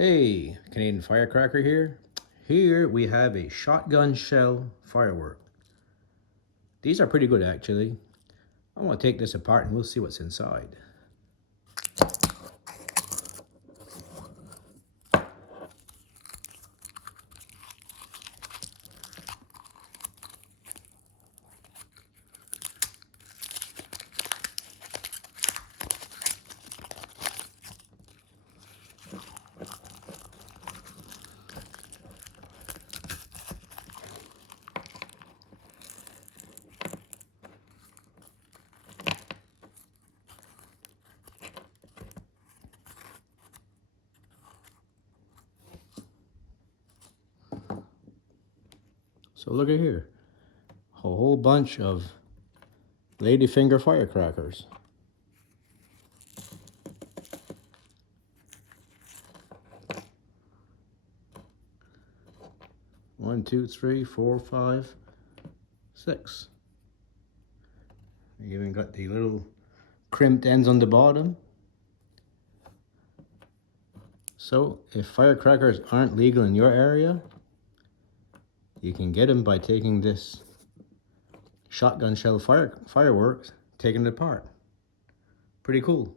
Hey, Canadian Firecracker here. Here we have a shotgun shell firework. These are pretty good actually. I want to take this apart and we'll see what's inside. So look at here. A whole bunch of ladyfinger firecrackers. One, two, three, four, five, six. You even got the little crimped ends on the bottom. So if firecrackers aren't legal in your area, you can get them by taking this shotgun shell fireworks, taking it apart. Pretty cool.